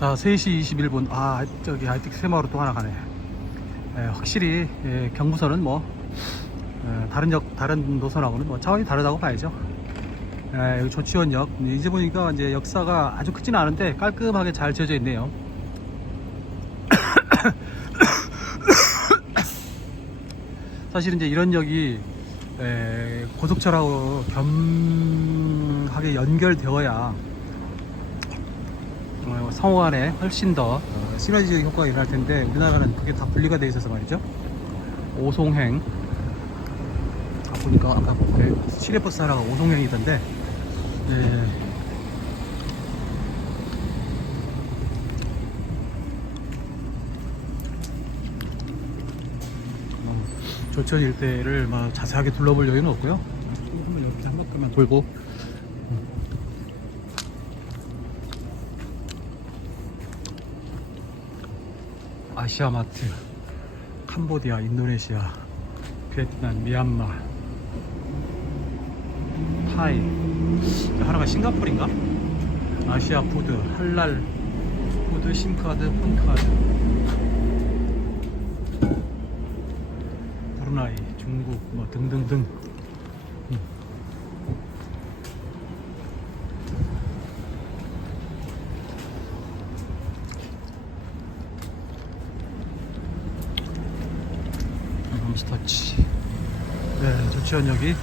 자, 3시 21분. 아, 저기 하이텍 새마을로 또 하나 가네. 예, 확실히 예, 경부선은 뭐 예, 다른 역 다른 노선하고는 뭐 차원이 다르다고 봐야죠. 예, 여기 조치원역 이제 보니까 이제 역사가 아주 크진 않은데 깔끔하게 잘 지어져 있네요. 사실 이제 이런 역이 에, 고속철하고 겸하게 연결되어야 어, 상호 간에 훨씬 더 어, 시너지 효과가 일어날 텐데 우리나라는 그게 다 분리가 돼 있어서 말이죠. 오송행 아, 보니까 아까 그 시내버스 하나가 오송행이던데 예. 어, 조천 일대를 막 자세하게 둘러볼 여유는 없고요. 조금만 이렇게 한 바퀴만 돌고 아시아마트, 캄보디아, 인도네시아, 베트남, 미얀마, 타이, 하나가 싱가포르인가? 아시아 푸드, 할랄 푸드, 심카드, 폰카드, 브루나이, 중국, 뭐 등등등. 음. ham스터치. 네, 조치원역이.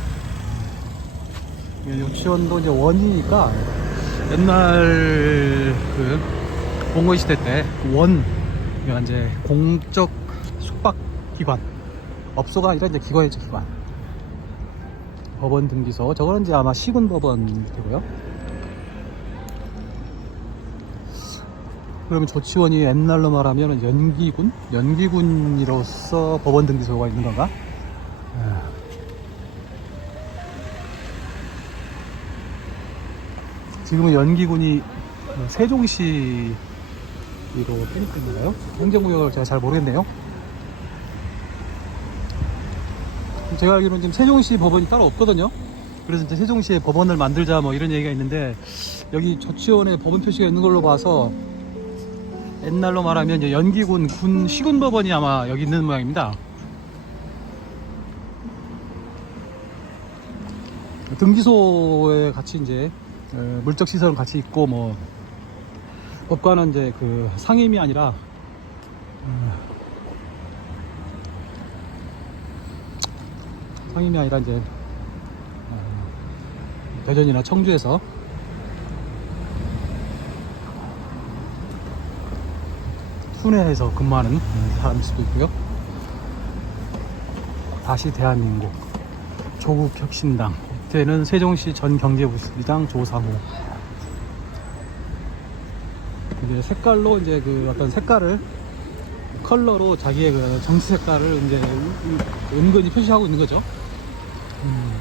예, 이제 원이니까 옛날 그 봉건 시대 때 원, 이제 공적 숙박 기관, 업소가 아니라 이제 기관이죠, 기관. 법원 등기소. 저거는 이제 아마 시군 법원 되고요. 그러면 조치원이 옛날로 말하면 연기군? 연기군으로서 법원 등기소가 있는 건가? 지금은 연기군이 세종시로 있나요? 행정구역을 제가 잘 모르겠네요. 제가 알기로는 지금 세종시 법원이 따로 없거든요. 그래서 이제 세종시에 법원을 만들자 뭐 이런 얘기가 있는데 여기 조치원에 법원 표시가 있는 걸로 봐서 옛날로 말하면 이제 연기군 군 시군 법원이 아마 여기 있는 모양입니다. 등기소에 같이 이제 어, 물적 시설은 같이 있고 뭐 법관은 이제 그 상임이 아니라 어, 상임이 아니라 이제 어, 대전이나 청주에서 순회해서 근무하는 사람일 수도 있고요. 다시 대한민국 조국혁신당 이때는 세종시 전 경제부시장 조상우 이제 색깔로 이제 그 어떤 색깔을 컬러로 자기의 그 정치 색깔을 이제 은근히 표시하고 있는 거죠. 음.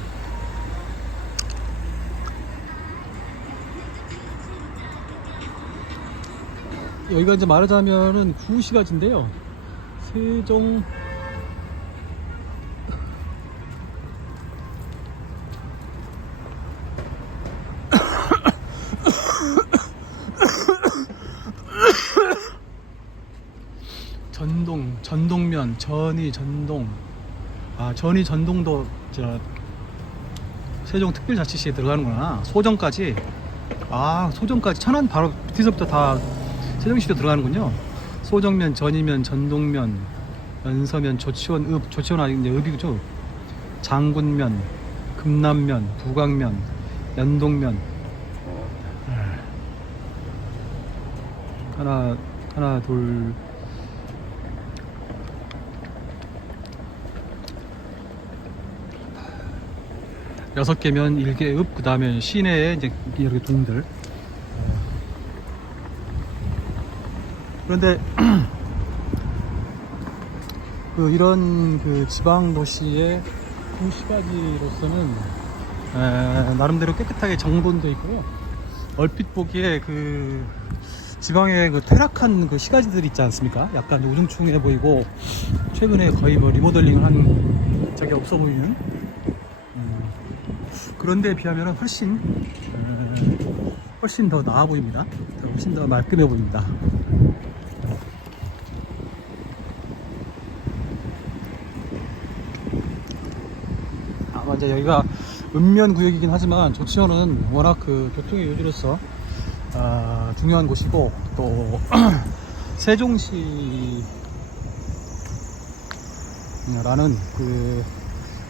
여기가 이제 말하자면은 구시가지인데요. 세종 전동, 전이, 전동. 아, 전이, 전동도 저 세종 특별자치시에 들어가는구나. 소정까지. 아, 소정까지 천안 바로 밑에서부터 다 세종시로 들어가는군요. 소정면, 전이면, 전동면, 연서면, 조치원, 읍, 조치원 이제 읍이죠. 장군면, 금남면, 부광면, 연동면. 하나, 하나, 둘. 여섯 개면 일개 읍, 그 다음에 시내에 이제 이렇게 동들. 그런데 그 이런 그 지방 도시의 구시가지로서는 에, 나름대로 깨끗하게 정돈도 있고요. 얼핏 보기에 그 지방의 그 퇴락한 그 시가지들 있지 않습니까? 약간 우중충해 보이고 최근에 거의 뭐 리모델링을 한 적이 없어 보이는 음, 그런데 비하면 훨씬 에, 훨씬 더 나아 보입니다. 훨씬 더 말끔해 보입니다. 아마 이제 여기가 읍면 구역이긴 하지만 조치원은 워낙 그 교통의 요지로서 아, 중요한 곳이고 또 세종시 라는 그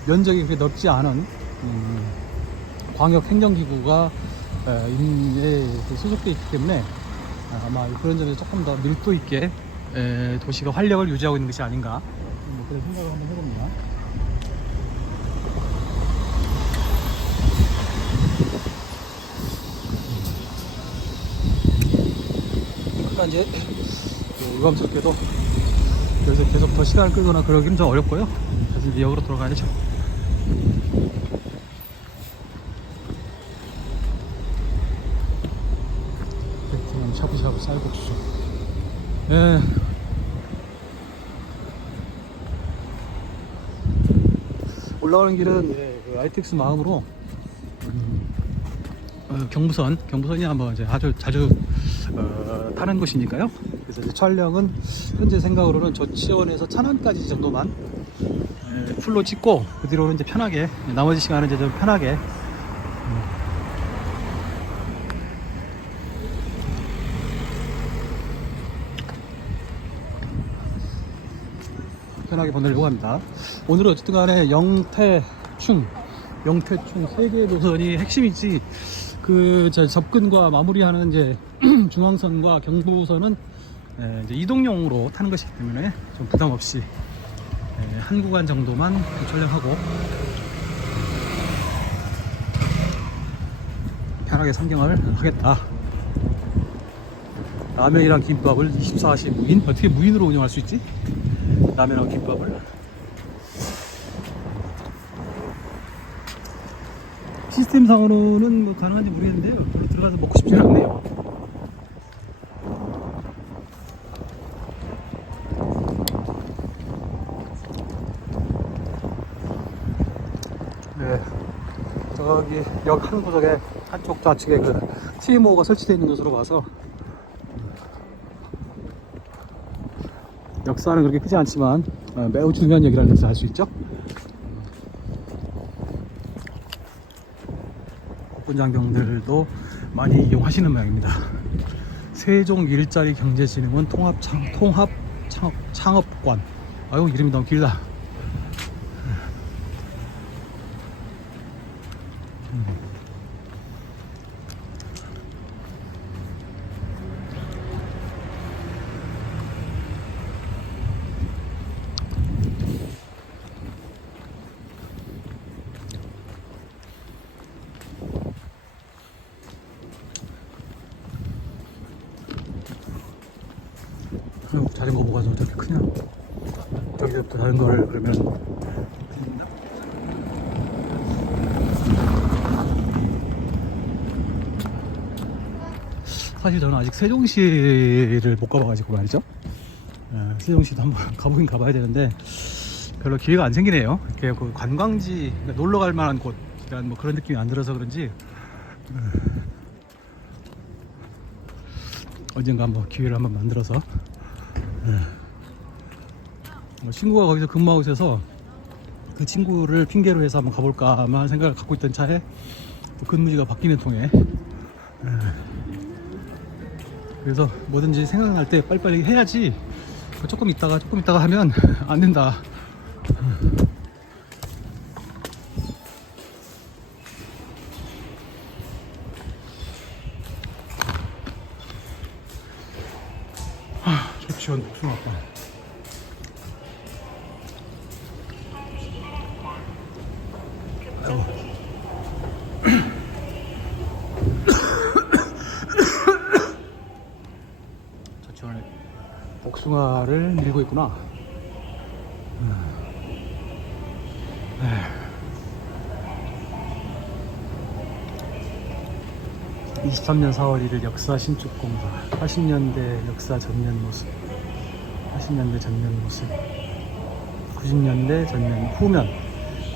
면적이 그렇게 넓지 않은 음, 광역 행정기구가 에, 인에 소속되어 있기 때문에 아마 그런 점에서 조금 더 밀도 있게 에, 도시가 활력을 유지하고 있는 것이 아닌가 뭐 그런 생각을 한번 해봅니다. 그러니까 이제 그 유감스럽게도 여기서 계속 더 시간을 끌거나 그러기는 좀 어렵고요. 이제 역으로 돌아가야죠. 베트남 샤브샤브 쌀국수. 예. 올라가는 길은 예, 그 ITX 마음으로 음, 어, 경부선, 경부선이 한번 이제 아주 자주 어, 타는 곳이니까요. 그래서 촬영은 현재 생각으로는 저치원에서 천안까지 정도만 에, 풀로 찍고 그 뒤로는 이제 편하게 나머지 시간은 이제 좀 편하게 편하게 보내려고 합니다. 오늘은 어쨌든 간에 영태충, 영태충 세개 노선이 핵심이지 그저 접근과 마무리하는 이제 중앙선과 경부선은 에, 이제 이동용으로 타는 것이기 때문에 좀 부담 없이 에, 한 구간 정도만 촬영하고 편하게 상경을 하겠다. 라면이랑 김밥을 24시 무인 어떻게 무인으로 운영할 수 있지? 라면하고 김밥을 시스템상으로는 뭐 가능한지 모르겠는데요. 별로 들어가서 먹고 싶지는 않네요. 네. 저기 역 한 구석에 한쪽 좌측에 그 TMO가 설치되어 있는 곳으로 봐서 역사는 그렇게 크지 않지만 어, 매우 중요한 역이라는 것을 알 수 있죠. 국군장병들도 많이 이용하시는 모양입니다. 세종 일자리 경제진흥원 통합 창, 통합 창업, 창업관. 아유 이름이 너무 길다. 뭐가 저렇게 크냐? 저기부터 자전거를 그러면 사실 저는 아직 세종시를 못 가봐가지고 말이죠. 어, 세종시도 한번 가보긴 가봐야 되는데 별로 기회가 안 생기네요. 이렇게 그 관광지 그러니까 놀러 갈 만한 곳이란 뭐 그런 느낌이 안 들어서 그런지 어, 언젠가 한번 기회를 한번 만들어서 어, 친구가 거기서 근무하고 있어서 그 친구를 핑계로 해서 한번 가볼까만 생각을 갖고 있던 차에 또 근무지가 바뀌는 통에. 에, 그래서 뭐든지 생각날 때 빨리빨리 해야지. 그 조금 있다가 조금 있다가 하면 안 된다 하, 조치원 복숭아빵 아이고. 저치원에 복숭아를 밀고 있구나. 음. 에휴. 23년 4월 1일 역사 신축 공사 80년대 역사 전면 모습 80년대 전면 모습 90년대 전면 후면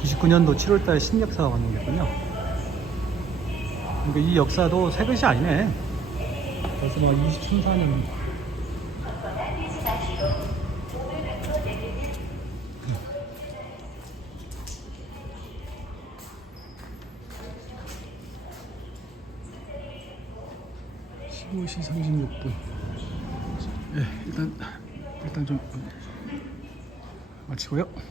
99년도 7월달에 신역사가 완공됐군요 그러니까 이 역사도 새 것이 아니네. 벌써 막 23, 4년. (15시 36분) 예 일단 일단 좀 마치고요